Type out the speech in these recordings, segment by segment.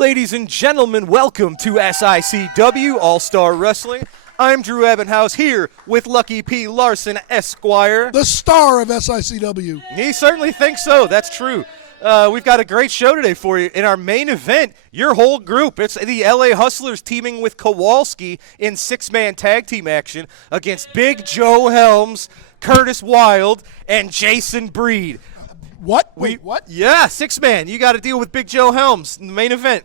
Ladies and gentlemen, welcome to SICW All-Star Wrestling. I'm Drew Ebenhouse here with Lucky P. Larson, Esquire. The star of SICW. He certainly thinks so. That's true. We've got a great show today for you. In our main event, your whole group, it's the LA Hustlers teaming with Kowalski in six-man tag team action against Big Joe Helms, Curtis Wilde, and Jason Breed. What? Wait, what? Yeah, six-man. You got to deal with Big Joe Helms in the main event.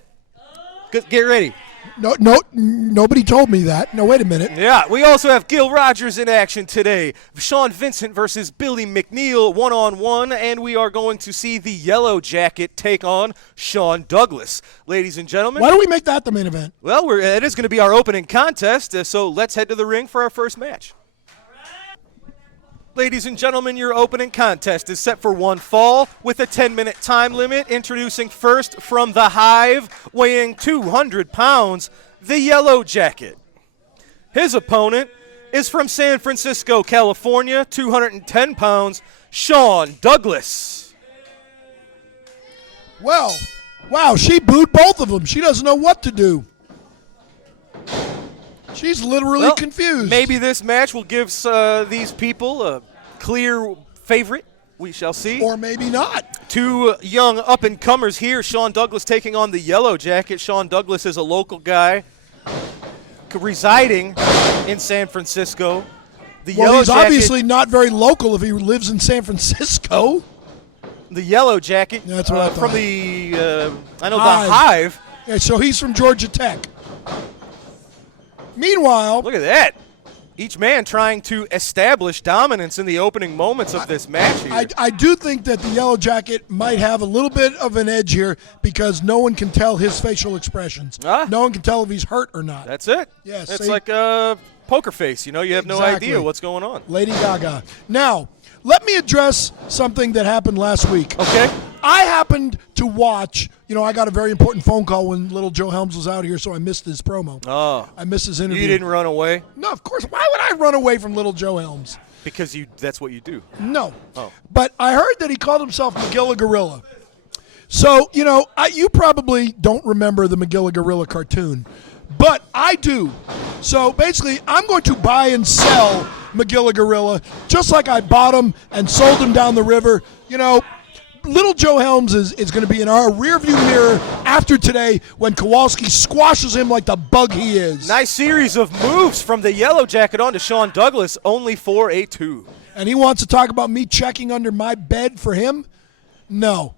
Get ready. No, nobody told me that. No, wait a minute. Yeah, we also have Gil Rogers in action today. Sean Vincent versus Billy McNeil one-on-one, and we are going to see the Yellow Jacket take on Sean Douglas. Ladies and gentlemen. Why don't we make that the main event? Well, it is going to be our opening contest, so let's head to the ring for our first match. Ladies and gentlemen, your opening contest is set for one fall with a 10-minute time limit. Introducing first from the Hive, weighing 200 pounds, the Yellow Jacket. His opponent is from San Francisco, California, 210 pounds, Sean Douglas. Well, wow, she booed both of them. She doesn't know what to do. She's literally confused. Maybe this match will give these people a clear favorite. We shall see. Or maybe not. Two young up-and-comers here. Sean Douglas taking on the Yellow Jacket. Sean Douglas is a local guy residing in San Francisco. He's obviously not very local if he lives in San Francisco. The Yellow Jacket. Yeah, that's what I thought. From the, the Hive. Hive. Yeah, so he's from Georgia Tech. Meanwhile, look at that. Each man trying to establish dominance in the opening moments of this match here. I do think that the Yellow Jacket might have a little bit of an edge here because no one can tell his facial expressions. No one can tell if he's hurt or not. That's it. Yes. It's like a poker face. You know, you have no idea what's going on. Lady Gaga. Now, let me address something that happened last week. Okay. I happened to watch, I got a very important phone call when little Joe Helms was out here, so I missed his promo. Oh. I missed his interview. You didn't run away? No, of course. Why would I run away from little Joe Helms? Because that's what you do. No. Oh. But I heard that he called himself Magilla Gorilla. So, you probably don't remember the Magilla Gorilla cartoon, but I do. So basically, I'm going to buy and sell Magilla Gorilla just like I bought him and sold him down the river. Little Joe Helms is going to be in our rearview mirror after today when Kowalski squashes him like the bug he is. Nice series of moves from the Yellow Jacket on to Sean Douglas, only for a 2. And he wants to talk about me checking under my bed for him? No.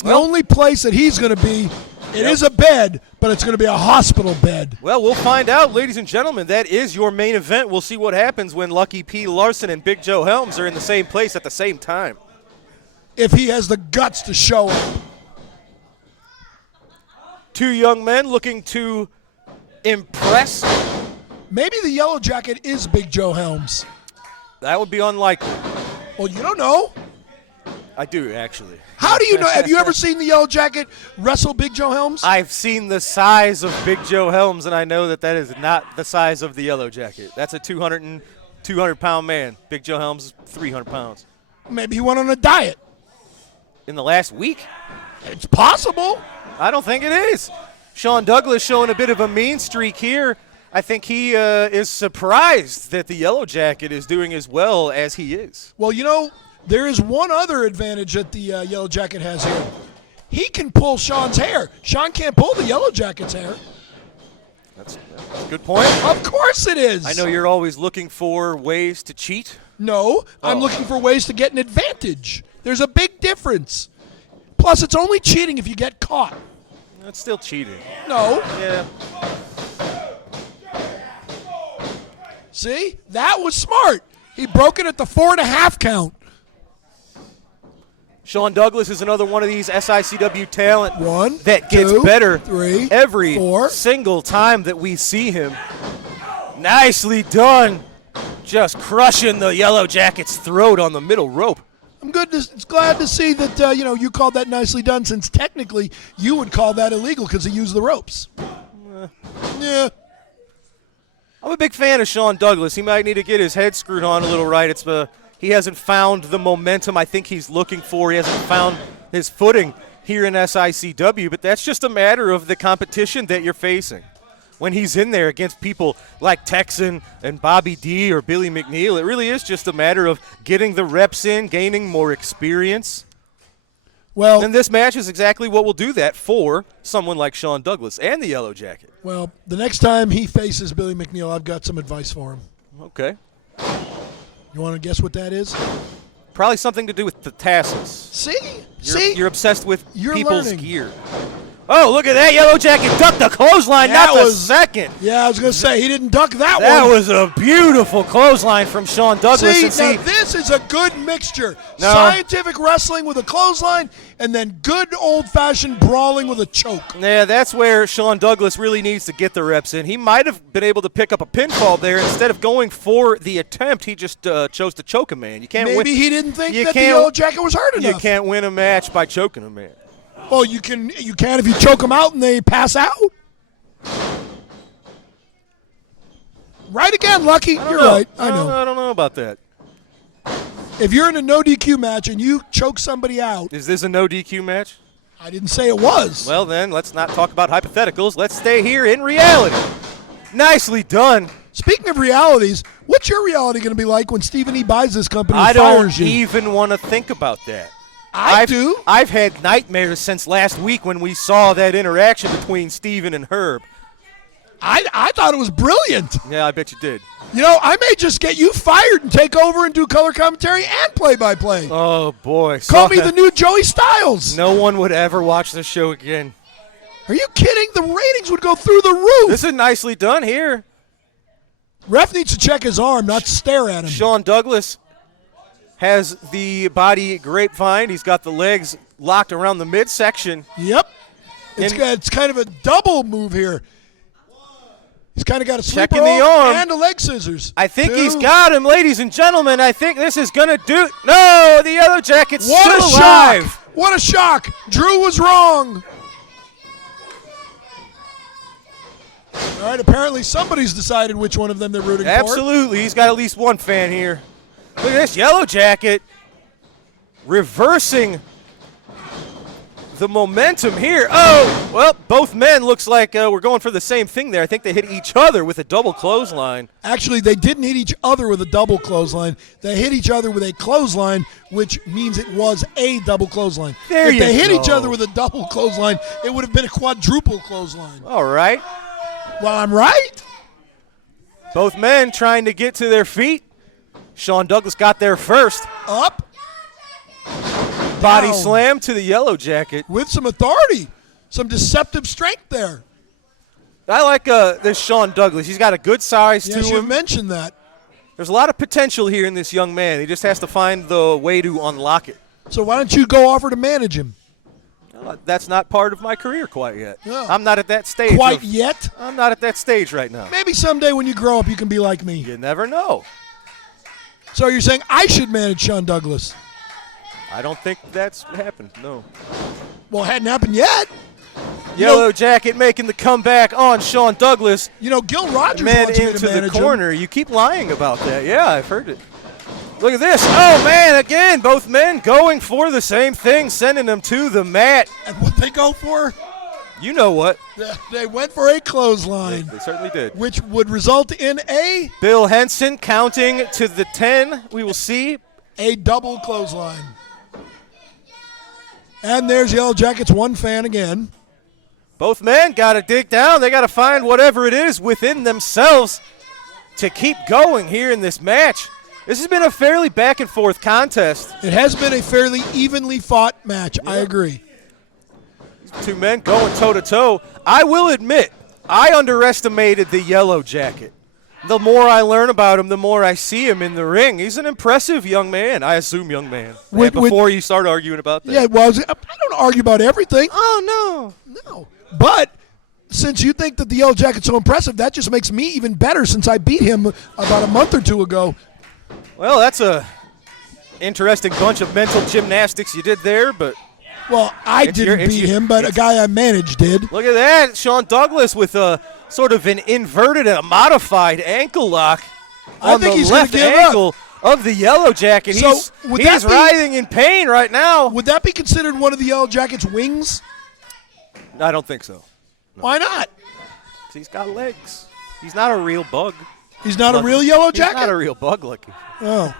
The only place that he's going to be, it is a bed, but it's going to be a hospital bed. Well, we'll find out, ladies and gentlemen. That is your main event. We'll see what happens when Lucky P. Larson and Big Joe Helms are in the same place at the same time. If he has the guts to show up. Two young men looking to impress. Maybe the Yellow Jacket is Big Joe Helms. That would be unlikely. Well, you don't know. I do, actually. How do you know? Have you ever seen the Yellow Jacket wrestle Big Joe Helms? I've seen the size of Big Joe Helms, and I know that is not the size of the Yellow Jacket. That's a 200-pound man. Big Joe Helms is 300 pounds. Maybe he went on a diet. In the last week? It's possible. I don't think it is. Sean Douglas showing a bit of a mean streak here. I think he is surprised that the Yellow Jacket is doing as well as he is. Well, there is one other advantage that the Yellow Jacket has here. He can pull Sean's hair. Sean can't pull the Yellow Jacket's hair. That's a good point. Of course it is. I know you're always looking for ways to cheat. No, I'm looking for ways to get an advantage. There's a big difference. Plus, it's only cheating if you get caught. That's still cheating. No. Yeah. See? That was smart. He broke it at the 4.5 count. Sean Douglas is another one of these SICW talent that gets 2, better 3, every 4. single time that we see him. Nicely done. Just crushing the Yellow Jacket's throat on the middle rope. I'm glad to see that, you called that nicely done, since technically you would call that illegal because he used the ropes. Yeah. I'm a big fan of Sean Douglas. He might need to get his head screwed on a little right. He hasn't found the momentum I think he's looking for. He hasn't found his footing here in SICW, but that's just a matter of the competition that you're facing. When he's in there against people like Texan and Bobby D or Billy McNeil, it really is just a matter of getting the reps in, gaining more experience. Well, And this match is exactly what will do that for someone like Sean Douglas and the Yellow Jacket. well, the next time he faces Billy McNeil, I've got some advice for him. Okay. You want to guess what that is? Probably something to do with the tassels. See? You're obsessed with You're people's learning. gear. Oh, look at that. Yellow Jacket ducked the clothesline, That not the was- second. Yeah, I was going to say, he didn't duck that That one. was a beautiful clothesline from Sean Douglas. See, now this is a good mixture. No. Scientific wrestling with a clothesline, and then good old-fashioned brawling with a choke. Yeah, that's where Sean Douglas really needs to get the reps in. He might have been able to pick up a pinfall there. Instead of going for the attempt, he just chose to choke a man. You can't win. Maybe he didn't think You that the can't- Yellow Jacket was hurt You enough. can't win a match by choking a man. Well, you can if you choke them out and they pass out. Right again, Lucky. I don't You're know. right. I know. I don't know about that. If you're in a no DQ match and you choke somebody out, Is this a no DQ match? I didn't say it was. Well, then, let's not talk about hypotheticals. Let's stay here in reality. Nicely done. Speaking of realities, what's your reality going to be like when Stephen E. buys this company and I don't fires you? even want to think about that. I do. I've had nightmares since last week when we saw that interaction between Steven and Herb. I thought it was brilliant. Yeah, I bet you did. You know, I may just get you fired and take over and do color commentary and play-by-play. Oh, boy. Call me the new Joey Styles. No one would ever watch the show again. Are you kidding? The ratings would go through the roof. This is nicely done here. Ref needs to check his arm, not stare at him. Sean Douglas has the body grapevine. He's got the legs locked around the midsection. Yep. And- It's kind of a double move here. He's kind of got a sleeper Checking the hold arm. and a leg scissors. I think he's Two. got him, ladies and gentlemen. I think this is going to do. No, the Yellow Jacket's What still a alive. shock! What a shock! Drew was wrong. All right, apparently somebody's decided which one of them they're rooting for. Absolutely. He's got at least one fan here. Look at this Yellow Jacket reversing the momentum here. Oh, well, both men looks like we're going for the same thing there. I think they hit each other with a double clothesline. Actually, they didn't hit each other with a double clothesline. They hit each other with a clothesline, which means it was a double clothesline. There if you they hit go. each other with a double clothesline, it would have been a quadruple clothesline. All right. Well, I'm right. Both men trying to get to their feet. Sean Douglas got there first. Up Body Down. slam to the Yellow Jacket. with some authority, some deceptive strength there. I like this Sean Douglas. He's got a good size Yes, to you him. mentioned that. There's a lot of potential here in this young man. He just has to find the way to unlock it. So why don't you go offer to manage him? That's not part of my career quite yet. Yeah. I'm not at that stage. Quite yet? I'm not at that stage right now. Maybe someday when you grow up, you can be like me. You never know. So you're saying I should manage Sean Douglas? I don't think that's happened, no. Well, it hadn't happened yet. Yellow Jacket making the comeback on Sean Douglas. You know, Gil Rogers Man wants me to into the manage him. corner. You keep lying about that. Yeah, I've heard it. Look at this. Oh, man, again, both men going for the same thing, sending them to the mat. And what they go for? You know what? They went for a clothesline, They certainly did. which would result in Bill Henson counting to the 10. We will see. a double clothesline. And there's Yellow Jacket's one fan again. Both men got to dig down. They got to find whatever it is within themselves to keep going here in this match. This has been a fairly back and forth contest. It has been a fairly evenly fought match. I agree. Two men going toe to toe. I will admit, I underestimated the Yellow Jacket. The more I learn about him, the more I see him in the ring. He's an impressive young man. I assume young man. Before you start arguing about that. Yeah, well, I don't argue about everything. Oh, No. But since you think that the Yellow Jacket's so impressive, that just makes me even better since I beat him about a month or two ago. no. Well, that's a interesting bunch of mental gymnastics you did there, but Well, I It's your- didn't it's beat your- him, but a it's- guy I managed did. look at that. Sean Douglas with a sort of an inverted and a modified ankle lock I on think the he's gonna left give ankle. of the Yellow Jacket. So, He's would that be- writhing in pain right now. Would that be considered one of the Yellow Jacket's wings? I don't think so. Why not? He's got legs. He's not a real bug. He's not a real Yellow Jacket? He's not a real bug, Lucky. Oh.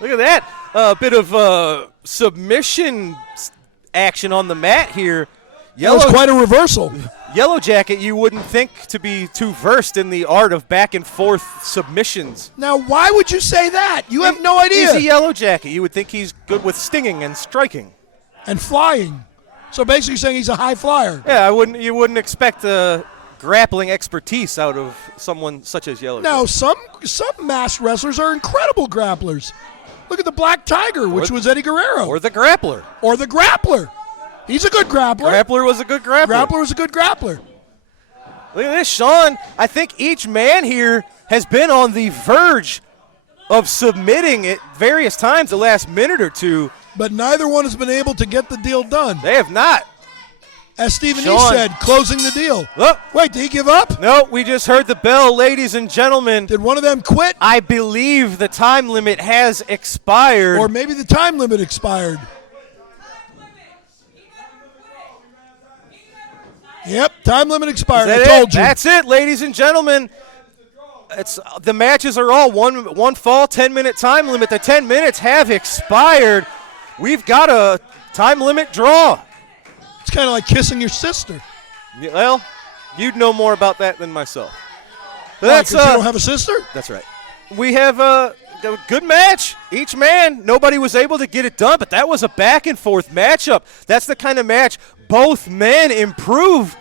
Look at that. A bit of submission action on the mat here. That was quite a reversal. Yellow Jacket, you wouldn't think to be too versed in the art of back and forth submissions. Now, why would you say that? You have no idea. He's a Yellow Jacket. You would think he's good with stinging and striking. And flying. So basically saying he's a high flyer. Yeah, you wouldn't expect grappling expertise out of someone such as Yellow Now, Jacket. some masked wrestlers are incredible grapplers. Look at the Black Tiger, which was Eddie Guerrero. Or the Grappler. Or the Grappler. He's a good grappler. Grappler was a good grappler. Grappler was a good grappler. Look at this, Sean. I think each man here has been on the verge of submitting at various times the last minute or two. But neither one has been able to get the deal done. They have not. As Stephen E. Sean. said, closing the deal. Look. Wait, did he give up? No, we just heard the bell, ladies and gentlemen. Did one of them quit? I believe the time limit has expired. Or maybe the time limit expired. Yep, time limit expired. I told you. That's it, ladies and gentlemen. The matches are all one fall, 10-minute time limit. The 10 minutes have expired. We've got a time limit draw. It's kind of like kissing your sister. Well, you'd know more about that than myself. But Why, 'cause you don't have a sister? That's right. We have a good match. Each man, nobody was able to get it done, but that was a back-and-forth matchup. That's the kind of match both men improve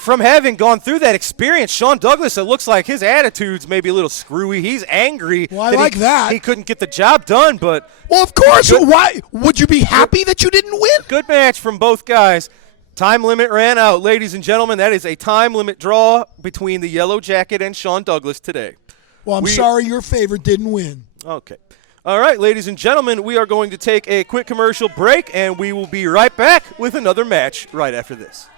from having gone through that experience. Sean Douglas, it looks like his attitude's maybe a little screwy. He's angry. Well, I like that. He couldn't get the job done, but well, of course. Why would you be happy that you didn't win? good match from both guys. Time limit ran out, ladies and gentlemen. That is a time limit draw between the Yellow Jacket and Sean Douglas today. Well, I'm sorry your favorite didn't win. Okay. All right, ladies and gentlemen, we are going to take a quick commercial break, and we will be right back with another match right after this.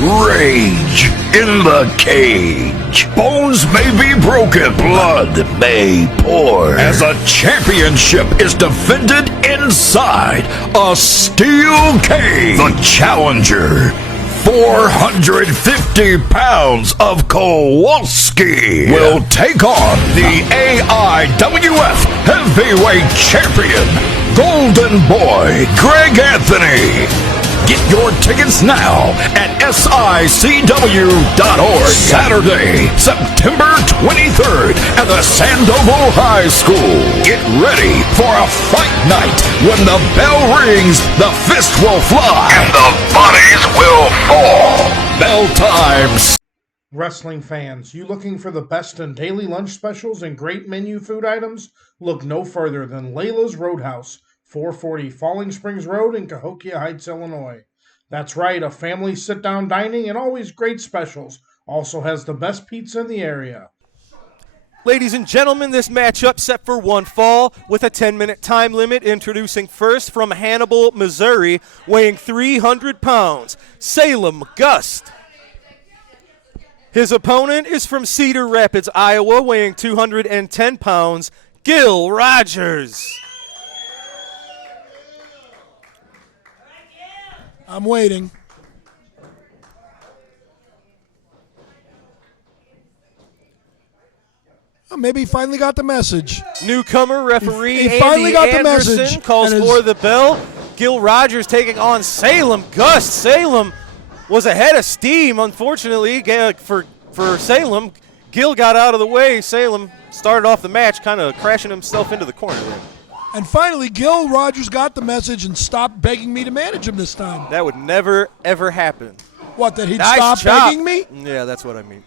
Rage in the cage. Bones may be broken, blood may pour, as a championship is defended inside a steel cage. The challenger, 450 pounds of Kowalski, will take on the AIWF Heavyweight Champion, Golden Boy Greg Anthony. Get your tickets now at SICW.org. Saturday, September 23rd at the Sandoval High School. Get ready for a fight night. When the bell rings, the fist will fly and the bodies will fall. Bell times. Wrestling fans, you looking for the best in daily lunch specials and great menu food items? Look no further than Layla's Roadhouse, 440 Falling Springs Road in Cahokia Heights, Illinois. That's right, a family sit-down dining and always great specials. Also has the best pizza in the area. Ladies and gentlemen, this matchup set for one fall with a 10-minute time limit. Introducing first from Hannibal, Missouri, weighing 300 pounds, Salem Gust. His opponent is from Cedar Rapids, Iowa, weighing 210 pounds, Gil Rogers. I'm waiting. Oh, maybe he finally got the message. Newcomer referee He finally got the Anderson message, calls and for the bell. Gil Rogers taking on Salem Gust. Salem was ahead of steam, unfortunately, for Salem. Gil got out of the way. Salem started off the match kind of crashing himself into the corner there. And finally, Gil Rogers got the message and stopped begging me to manage him this time. That would never, ever happen. What, that he'd Nice stop chop. begging me? Yeah, that's what I mean.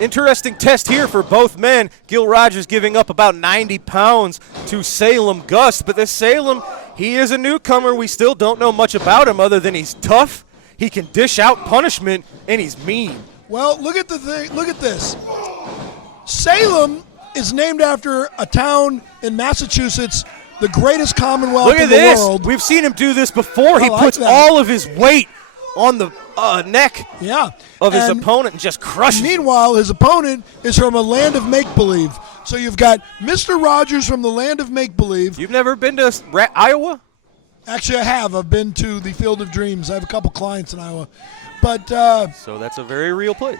Interesting test here for both men. Gil Rogers giving up about 90 pounds to Salem Gust. But this Salem, he is a newcomer. We still don't know much about him other than he's tough, he can dish out punishment, and he's mean. Well, look at the thing. Look at this. Salem is named after a town in Massachusetts, the greatest commonwealth Look at in the this. world. We've seen him do this before. He I like puts that. all of his weight on the neck Yeah. of his And opponent and just crushes him. meanwhile, his opponent is from a land of make-believe. So you've got Mr. Rogers from the land of make-believe. You've never been to Iowa? Actually, I have. I've been to the Field of Dreams. I have a couple clients in Iowa. But, So that's a very real place.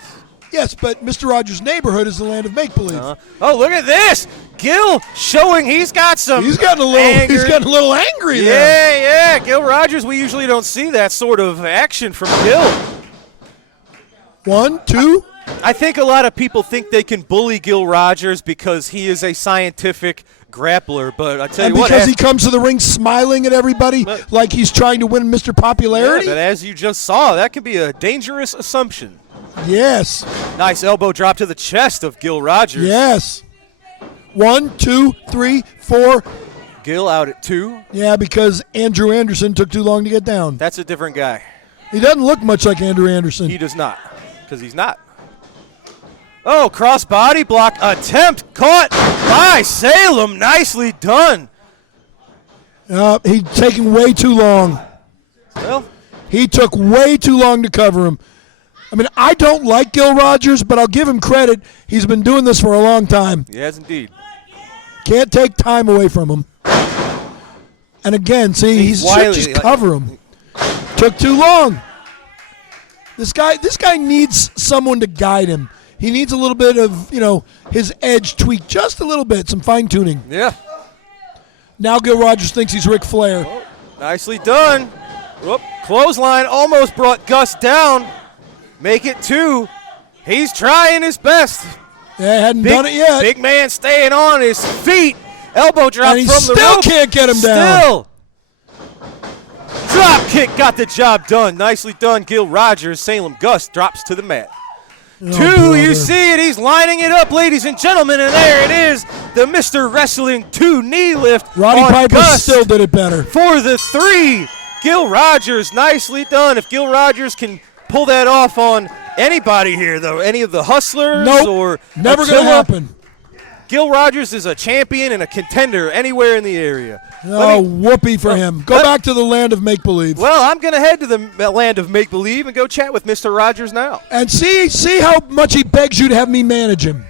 yes, but Mr. Rogers' neighborhood is the land of make-believe. Oh, look at this. Gil showing he's got some He's getting a little angry there. Yeah. Gil Rogers, we usually don't see that sort of action from Gil. 1, 2. I think a lot of people think they can bully Gil Rogers because he is a scientific grappler, but I tell And you what, because he comes to the ring smiling at everybody like he's trying to win Mr. Popularity? but as you just saw, that could be a dangerous assumption. Yes. Nice elbow drop to the chest of Gil Rogers. Yes. 1, 2, 3, 4. Gil out at 2. Yeah, because Andrew Anderson took too long to get down. That's a different guy. He doesn't look much like Andrew Anderson. He does not, because he's not. Oh, cross body block attempt caught by Salem. Nicely done. He's taking way too long. Well, He took way too long to cover him. I mean, I don't like Gil Rogers, but I'll give him credit. He's been doing this for a long time. he has indeed. Can't take time away from him. And again, see, He's should wily, just like- cover him. Took too long. This guy needs someone to guide him. He needs a little bit of, his edge tweaked just a little bit, some fine tuning. Yeah. Now Gil Rogers thinks he's Ric Flair. Nicely done. Whoop. Clothesline almost brought Gus down. Make it 2. He's trying his best. Yeah, hadn't done it yet. Big man staying on his feet. Elbow drop And he from the still rope. can't get him down. Still. Drop kick got the job done. Nicely done, Gil Rogers. Salem Gus drops to the mat. Oh, 2, brother. you see it. He's lining it up, ladies and gentlemen, and there it is. The Mr. Wrestling 2 knee lift Roddy on Piper Gus still did it better. for the 3. Gil Rogers, nicely done. If Gil Rogers can pull that off on anybody here, though, any of the hustlers Nope, or never going to Attila, happen. Gil Rogers is a champion and a contender anywhere in the area. Oh, whoopee for him. Go back to the land of make-believe. Well, I'm going to head to the land of make-believe and go chat with Mr. Rogers now. And see how much he begs you to have me manage him.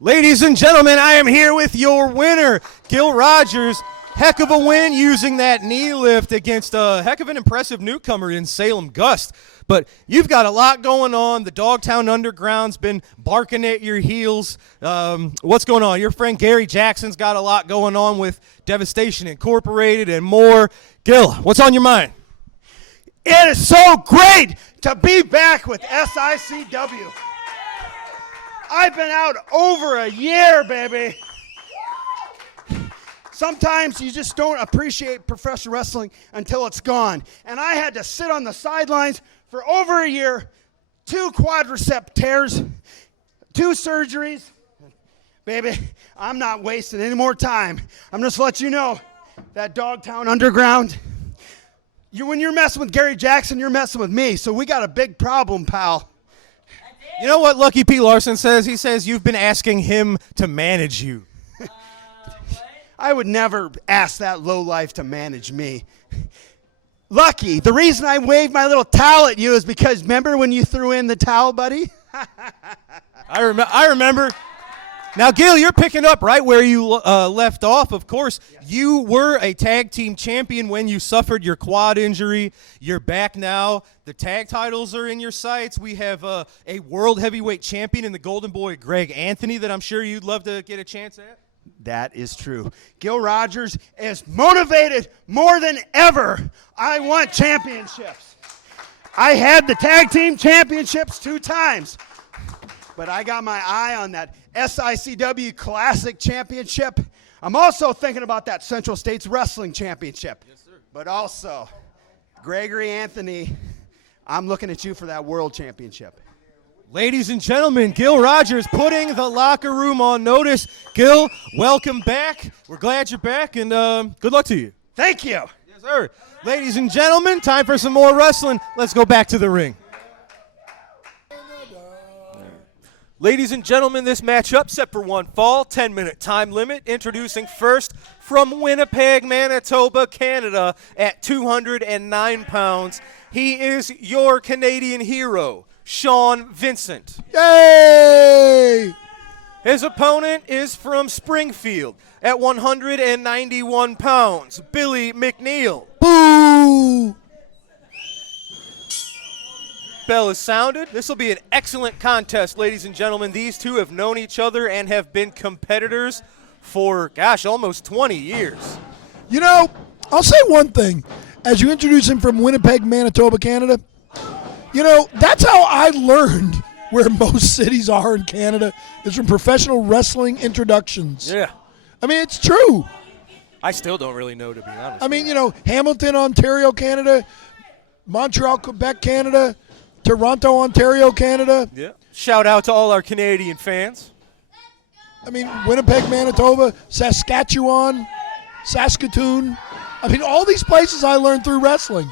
Ladies and gentlemen, I am here with your winner, Gil Rogers. Heck of a win using that knee lift against a heck of an impressive newcomer in Salem Gus. But you've got a lot going on. The Dogtown Underground's been barking at your heels. What's going on? Your friend Gary Jackson's got a lot going on with Devastation Incorporated and more. Gil, what's on your mind? It is so great to be back with SICW. I've been out over a year, baby. Sometimes you just don't appreciate professional wrestling until it's gone. And I had to sit on the sidelines for over a year, 2 quadricep tears, 2 surgeries. Baby, I'm not wasting any more time. I'm just letting you know that Dogtown Underground, when you're messing with Gary Jackson, you're messing with me. So we got a big problem, pal. You know what Lucky P. Larson says? He says you've been asking him to manage you. I would never ask that lowlife to manage me. Lucky, the reason I waved my little towel at you is because remember when you threw in the towel, buddy? I remember. Now, Gil, you're picking up right where you left off. Of course, you were a tag team champion when you suffered your quad injury. You're back now. The tag titles are in your sights. We have a world heavyweight champion in the Golden Boy, Greg Anthony, that I'm sure you'd love to get a chance at. That is true. Gil Rogers is motivated more than ever. I want championships. I had the tag team championships 2 times, but I got my eye on that SICW Classic Championship. I'm also thinking about that Central States Wrestling Championship. Yes, sir. But also, Gregory Anthony, I'm looking at you for that World Championship. Ladies and gentlemen, Gil Rogers putting the locker room on notice. Gil, welcome back. We're glad you're back, and good luck to you. Thank you. Yes, sir. Ladies and gentlemen, time for some more wrestling. Let's go back to the ring. Ladies and gentlemen, this matchup set for 1 fall, 10-minute time limit. Introducing first from Winnipeg, Manitoba, Canada, at 209 pounds, He is your Canadian hero, Sean Vincent. Yay! His opponent is from Springfield at 191 pounds, Billy McNeil. Boo! Bell is sounded. This will be an excellent contest, ladies and gentlemen. These two have known each other and have been competitors for, almost 20 years. You know, I'll say one thing. As you introduce him from Winnipeg, Manitoba, Canada, you know, that's how I learned where most cities are in Canada, is from professional wrestling introductions. Yeah. I mean, it's true. I still don't really know, to be honest. I mean, you know, Hamilton, Ontario, Canada, Montreal, Quebec, Canada, Toronto, Ontario, Canada. Yeah. Shout out to all our Canadian fans. I mean, Winnipeg, Manitoba, Saskatchewan, Saskatoon. I mean, all these places I learned through wrestling.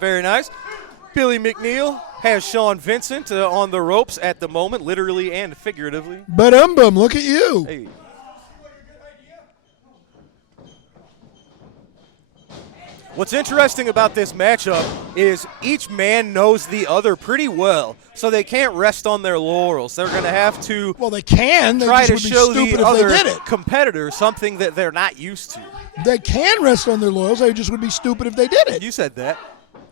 Very nice. Billy McNeil has Sean Vincent on the ropes at the moment, literally and figuratively. But look at you. Hey. What's interesting about this matchup is each man knows the other pretty well, so they can't rest on their laurels. They're going to have to Well, they can. They try just to would be show stupid the if they other did it. competitor something that they're not used to. They can rest on their laurels. They just would be stupid if they did it. You said that.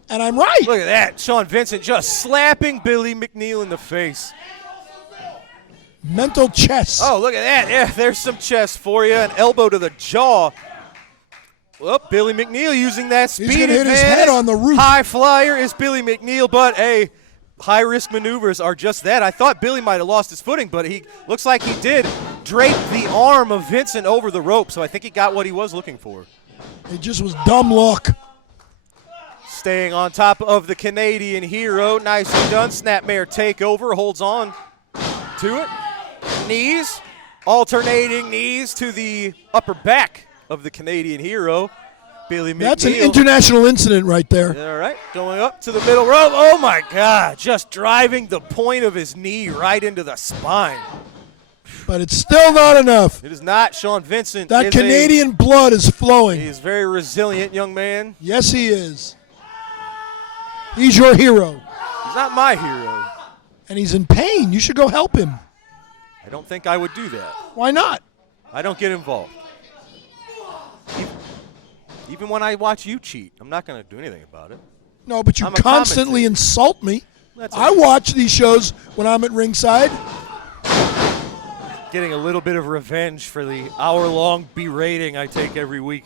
And I'm right. Look at that. Sean Vincent just slapping Billy McNeil in the face. Mental chess. Oh, look at that. Yeah, there's some chest for you. An elbow to the jaw. Well, Billy McNeil using that speed He's going to hit his advantage. head on the roof. High flyer is Billy McNeil, but high-risk maneuvers are just that. I thought Billy might have lost his footing, but he looks like he did drape the arm of Vincent over the rope, so I think he got what he was looking for. It just was dumb luck. Staying on top of the Canadian hero. Nicely done. Snapmare takeover. Holds on to it. Knees. Alternating knees to the upper back of the Canadian hero. Billy McNeil. That's an international incident right there. All right. Going up to the middle rope. Oh, my God. Just driving the point of his knee right into the spine. But it's still not enough. It is not. Sean Vincent. That Canadian blood is flowing. He is very resilient, young man. Yes, he is. He's your hero. He's not my hero. And he's in pain. You should go help him. I don't think I would do that. Why not? I don't get involved. Even when I watch you cheat, I'm not going to do anything about it. No, but you I'm a constantly commentator. insult me. That's I watch these shows when I'm at ringside. Getting a little bit of revenge for the hour-long berating I take every week.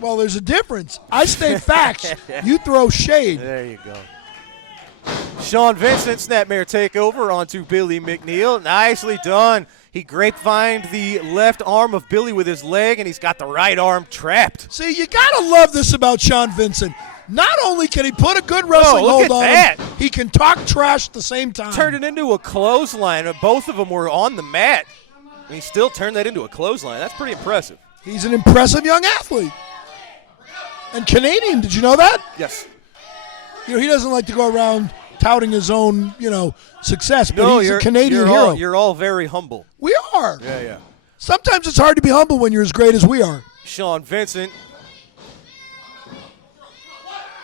Well, there's a difference. I state facts. You throw shade. There you go. Sean Vincent, snapmare takeover onto Billy McNeil. Nicely done. He grapevined the left arm of Billy with his leg, and he's got the right arm trapped. See, you got to love this about Sean Vincent. Not only can he put a good wrestling look hold at on that. him, he can talk trash at the same time. Turned it into a clothesline. Both of them were on the mat. And he still turned that into a clothesline. That's pretty impressive. He's an impressive young athlete. And Canadian, did you know that? Yes. You know, he doesn't like to go around touting his own, success, but he's a Canadian hero. You're all very humble. We are. Yeah. Sometimes it's hard to be humble when you're as great as we are. Sean Vincent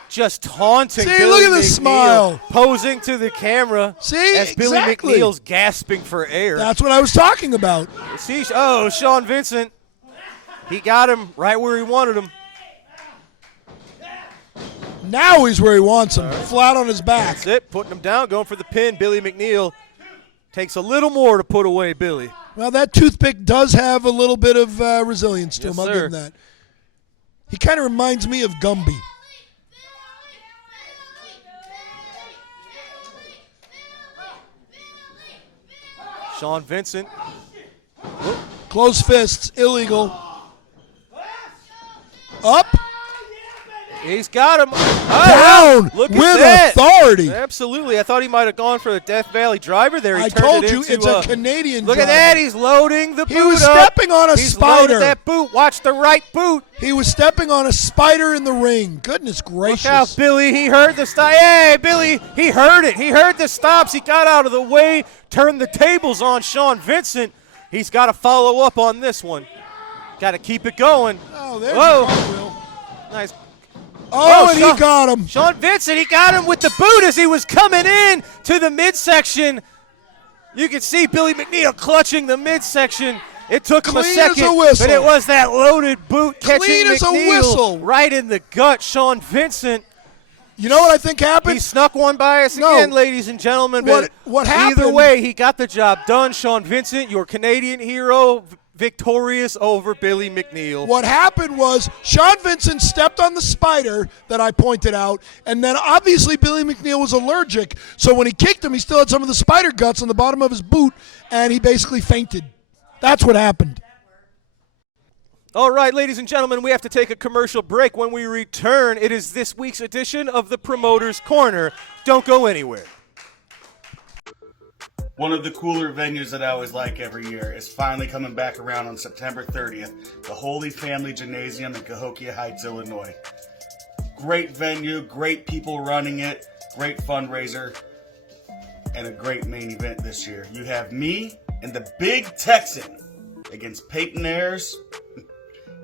just taunting See, Billy look at the McNeil, smile. posing to the camera. See, as Billy exactly. McNeil's gasping for air. That's what I was talking about. See, Sean Vincent, he got him right where he wanted him. Now he's where he wants him, flat on his back. That's it, putting him down, going for the pin. Billy McNeil takes a little more to put away Billy. Well, that toothpick does have a little bit of resilience to Yes, him. I'll sir. give him that. He kind of reminds me of Gumby. Sean Vincent. Closed fists, illegal. Up, He's got him. down, Look at with that. authority. Absolutely. I thought he might have gone for the Death Valley driver there. He I turned told it you into it's a Canadian Look at driver. that. He's loading the boot He was up. stepping on a He's spider. loaded that boot. Watch the right boot. He was stepping on a spider in the ring. Goodness Look gracious. out, Billy. He heard the stop. Hey, Billy. He heard it. He heard the stops. He got out of the way, turned the tables on Sean Vincent. He's got to follow up on this one. Got to keep it going. Oh, there's Whoa. a cartwheel. Nice Oh, and he got him. Sean Vincent, he got him with the boot as he was coming in to the midsection. You can see Billy McNeil clutching the midsection. It took him a second, but it was that loaded boot catching McNeil right in the gut. Sean Vincent. You know what I think happened? He snuck one by us again, ladies and gentlemen. But what happened? Either way, he got the job done. Sean Vincent, your Canadian hero, victorious over Billy McNeil. What happened was Sean Vincent stepped on the spider that I pointed out, and then obviously Billy McNeil was allergic, so when he kicked him, he still had some of the spider guts on the bottom of his boot, and he basically fainted. That's what happened. All right, ladies and gentlemen, we have to take a commercial break. When we return, it is this week's edition of the Promoter's Corner. Don't go anywhere. One of the cooler venues that I always like every year is finally coming back around on September 30th, the Holy Family Gymnasium in Cahokia Heights, Illinois. Great venue, great people running it, great fundraiser, and a great main event this year. You have me and the Big Texan against Peyton Ayers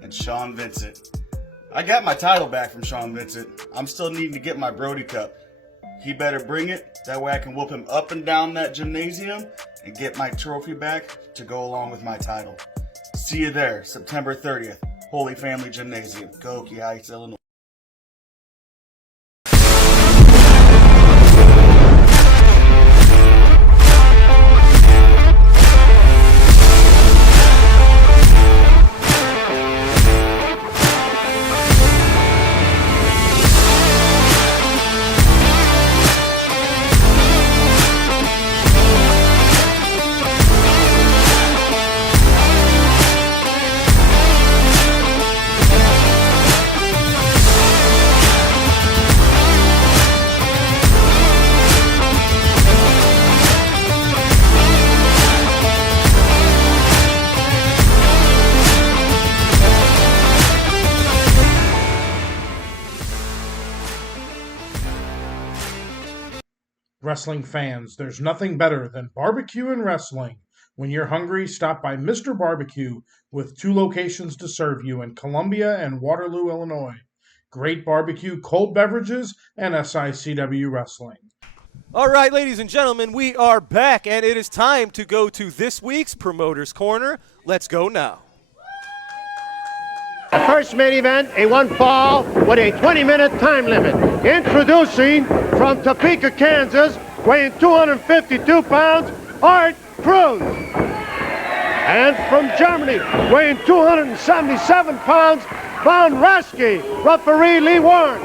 and Sean Vincent. I got my title back from Sean Vincent. I'm still needing to get my Brody Cup. He better bring it. That way I can whoop him up and down that gymnasium and get my trophy back to go along with my title. See you there, September 30th, Holy Family Gymnasium, Cahokia Heights, Illinois. Wrestling fans, there's nothing better than barbecue and wrestling. When you're hungry, stop by Mr. Barbecue with 2 locations to serve you in Columbia and Waterloo, Illinois. Great barbecue, cold beverages, and SICW wrestling. All right, ladies and gentlemen, we are back, and it is time to go to this week's Promoter's Corner. Let's go now. The first main event, a one fall with a 20-minute time limit. Introducing from Topeka, Kansas, weighing 252 pounds, Art Cruz. And from Germany, weighing 277 pounds, Von Raschke, referee Lee Warren.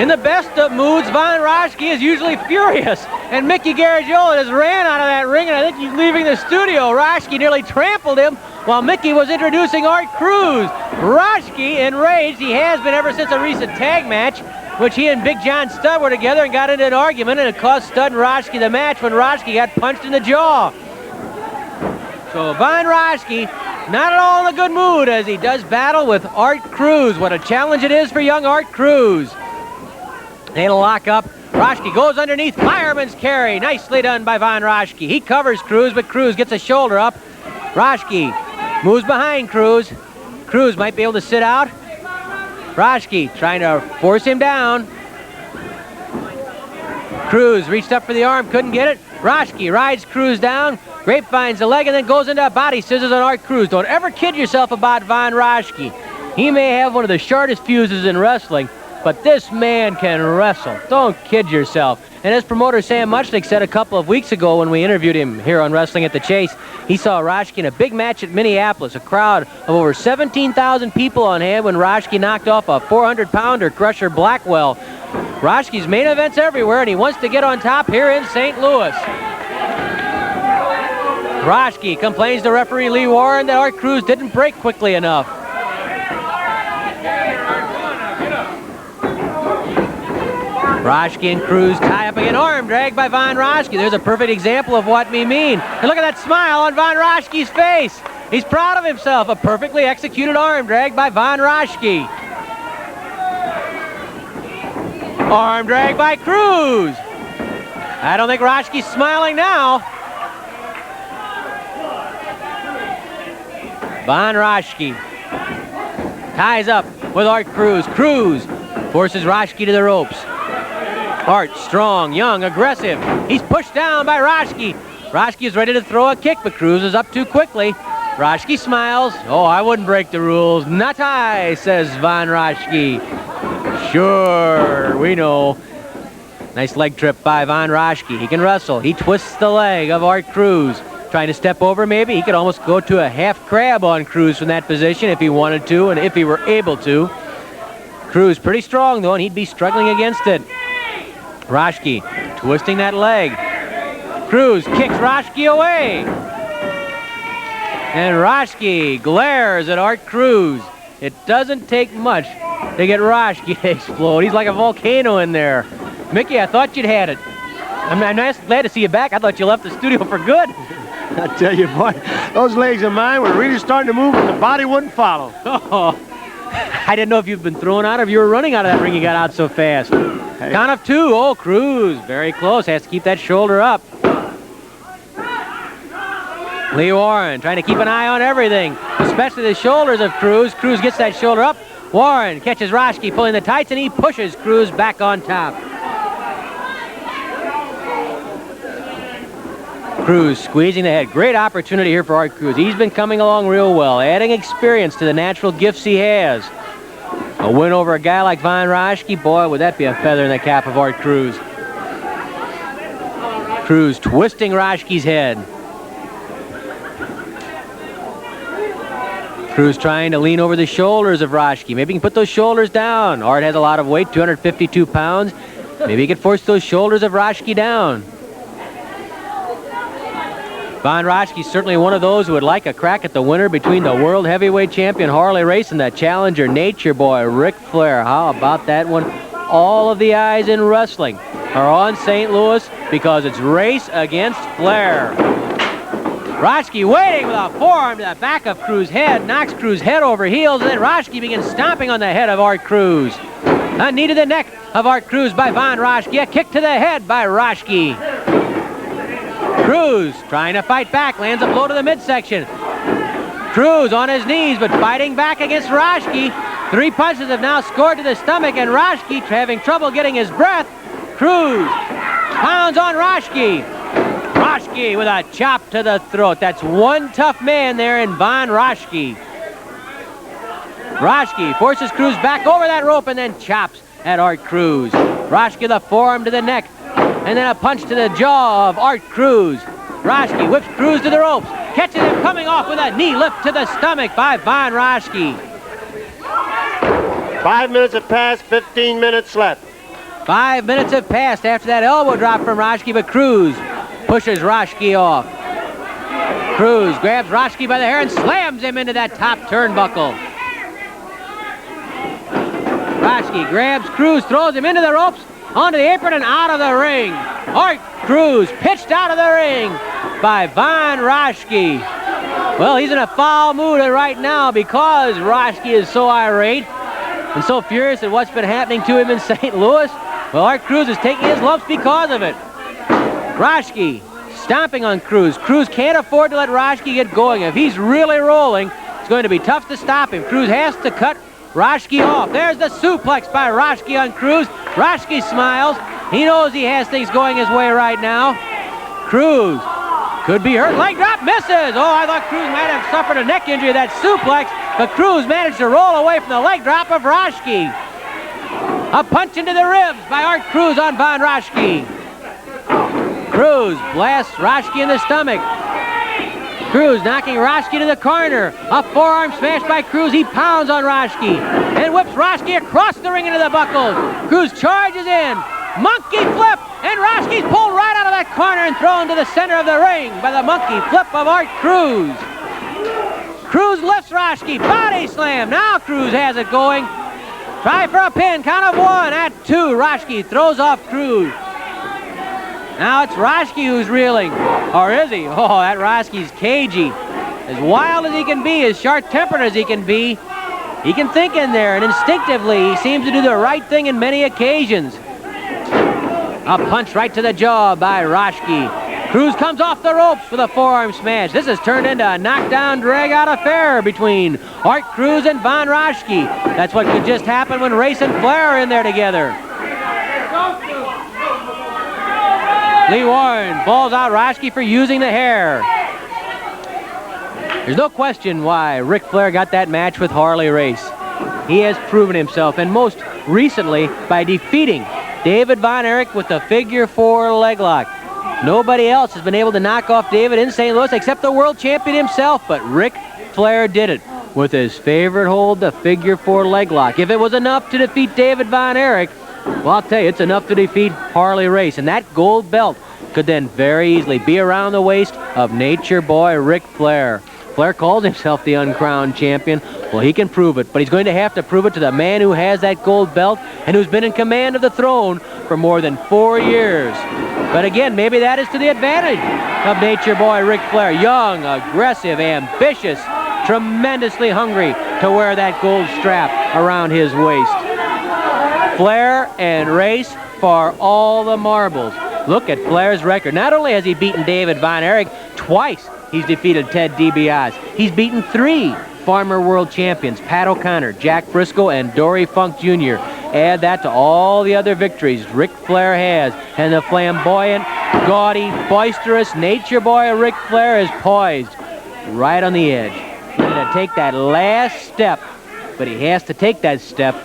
In the best of moods, Von Raschke is usually furious. And Mickey Garagiola just ran out of that ring, and I think he's leaving the studio. Raschke nearly trampled him while Mickey was introducing Art Cruz. Raschke, enraged, he has been ever since a recent tag match, which he and Big John Studd were together and got into an argument, and it cost Studd and Raschke the match when Raschke got punched in the jaw. So Von Raschke, not at all in a good mood as he does battle with Art Cruz. What a challenge it is for young Art Cruz. And a lock up. Raschke goes underneath fireman's carry. Nicely done by Von Raschke. He covers Cruz, but Cruz gets a shoulder up. Raschke moves behind Cruz. Cruz might be able to sit out. Raschke trying to force him down. Cruz reached up for the arm, couldn't get it. Raschke rides Cruz down, grapevines the leg, and then goes into a body scissors on Art Cruz. Don't ever kid yourself about Von Raschke. He may have one of the shortest fuses in wrestling, but this man can wrestle. Don't kid yourself. And as promoter Sam Muchnick said a couple of weeks ago when we interviewed him here on Wrestling at the Chase, he saw Raschke in a big match at Minneapolis, a crowd of over 17,000 people on hand when Raschke knocked off a 400-pounder, Crusher Blackwell. Raschke's main events everywhere, and he wants to get on top here in St. Louis. Raschke complains to referee Lee Warren that Art Cruz didn't break quickly enough. Raschke and Cruz tie up again. Arm drag by Von Raschke. There's a perfect example of what we mean. And look at that smile on Von Raschke's face. He's proud of himself. A perfectly executed arm drag by Von Raschke. Arm drag by Cruz. I don't think Raschke's smiling now. Von Raschke. ties up with Art Cruz. Cruz forces Roschke to the ropes. Art, strong, young, aggressive. He's pushed down by Roschke. Roschke is ready to throw a kick, but Cruz is up too quickly. Roschke smiles. Oh, I wouldn't break the rules. Not I, says Von Roschke. Sure, we know. Nice leg trip by Von Roschke. He can wrestle. He twists the leg of Art Cruz. Trying to step over maybe. He could almost go to a half crab on Cruz from that position if he wanted to and if he were able to. Cruz pretty strong though, and he'd be struggling against it. Roschke twisting that leg. Cruz kicks Roschke away. And Roschke glares at Art Cruz. It doesn't take much to get Roschke to explode. He's like a volcano in there. Mickey, I thought you'd had it. I'm nice, glad to see you back. I thought you left the studio for good. I tell you, boy, those legs of mine were really starting to move, but the body wouldn't follow. Oh, I didn't know if you'd been thrown out or if you were running out of that ring. You got out so fast. Hey. Count of two. Oh, Cruz, very close. Has to keep that shoulder up. Lee Warren trying to keep an eye on everything, especially the shoulders of Cruz. Cruz gets that shoulder up. Warren catches Roschke pulling the tights, and he pushes Cruz back on top. Cruz squeezing the head. Great opportunity here for Art Cruz. He's been coming along real well, adding experience to the natural gifts he has. A win over a guy like Von Roschke, boy, would that be a feather in the cap of Art Cruz. Cruz twisting Roschke's head. Cruz trying to lean over the shoulders of Roschke. Maybe he can put those shoulders down. Art has a lot of weight, 252 pounds. Maybe he could force those shoulders of Roschke down. Von Roschke's certainly one of those who would like a crack at the winner between the world heavyweight champion Harley Race and the challenger nature boy Ric Flair. How about that one? All of the eyes in wrestling are on St. Louis because it's Race against Flair. Roschke waiting with a forearm to the back of Cruz's head, knocks Cruz's head over heels, and then Roschke begins stomping on the head of Art Cruz. A knee to the neck of Art Cruz by Von Roschke, a kick to the head by Roschke. Cruz trying to fight back, lands a blow to the midsection. Cruz on his knees, but fighting back against Roschke. 3 punches have now scored to the stomach, and Roschke having trouble getting his breath. Cruz pounds on Roschke. Roschke with a chop to the throat. That's one tough man there in Von Roschke. Roschke forces Cruz back over that rope and then chops at Art Cruz. Roschke the forearm to the neck, and then a punch to the jaw of Art Cruz. Roschke whips Cruz to the ropes, catches him coming off with a knee lift to the stomach by Von Roschke. 5 minutes have passed, 15 minutes left. 5 minutes have passed after that elbow drop from Roschke, but Cruz pushes Roschke off. Cruz grabs Roschke by the hair and slams him into that top turnbuckle. Roschke grabs Cruz, throws him into the ropes, onto the apron and out of the ring. Art Cruz pitched out of the ring by Von Roschke. Well, he's in a foul mood right now because Roschke is so irate and so furious at what's been happening to him in St. Louis. Well, Art Cruz is taking his lumps because of it. Roschke stomping on Cruz. Cruz can't afford to let Roschke get going. If he's really rolling, it's going to be tough to stop him. Cruz has to cut Roschke off. There's the suplex by Roschke on Cruz. Roschke smiles. He knows he has things going his way right now. Cruz could be hurt. Leg drop, misses. Oh, I thought Cruz might have suffered a neck injury, that suplex, but Cruz managed to roll away from the leg drop of Roschke. A punch into the ribs by Art Cruz on Von Roschke. Cruz blasts Roschke in the stomach. Cruz knocking Roschke to the corner. A forearm smash by Cruz. He pounds on Roschke and whips Roschke across the ring into the buckles. Cruz charges in. Monkey flip, and Roschke's pulled right out of that corner and thrown to the center of the ring by the monkey flip of Art Cruz. Cruz lifts Roschke, body slam. Now Cruz has it going. Try for a pin, count of 1 at 2. Roschke throws off Cruz. Now it's Roschke who's reeling, or is he? Oh, that Roschke's cagey. As wild as he can be, as sharp-tempered as he can be, he can think in there, and instinctively he seems to do the right thing in many occasions. A punch right to the jaw by Roschke. Cruz comes off the ropes with a forearm smash. This has turned into a knockdown, drag-out affair between Art Cruz and Von Raschke. That's what could just happen when Race and Flair are in there together. Lee Warren balls out Raschke for using the hair. There's no question why Ric Flair got that match with Harley Race. He has proven himself, and most recently by defeating David Von Erich with the figure 4 leg lock. Nobody else has been able to knock off David in St. Louis except the world champion himself, but Ric Flair did it with his favorite hold, the figure 4 leg lock. If it was enough to defeat David Von Erich, well, I'll tell you, it's enough to defeat Harley Race, and that gold belt could then very easily be around the waist of Nature Boy Ric Flair. Flair calls himself the uncrowned champion. Well, he can prove it, but he's going to have to prove it to the man who has that gold belt and who's been in command of the throne for more than 4 years. But again, maybe that is to the advantage of Nature Boy Ric Flair. Young, aggressive, ambitious, tremendously hungry to wear that gold strap around his waist. Flair and Race for all the marbles. Look at Flair's record. Not only has he beaten David Von Erich twice, he's defeated Ted DiBiase. He's beaten 3 former world champions, Pat O'Connor, Jack Briscoe, and Dory Funk Jr. Add that to all the other victories Ric Flair has, and the flamboyant, gaudy, boisterous Nature Boy Ric Flair is poised right on the edge. He's going to take that last step, but he has to take that step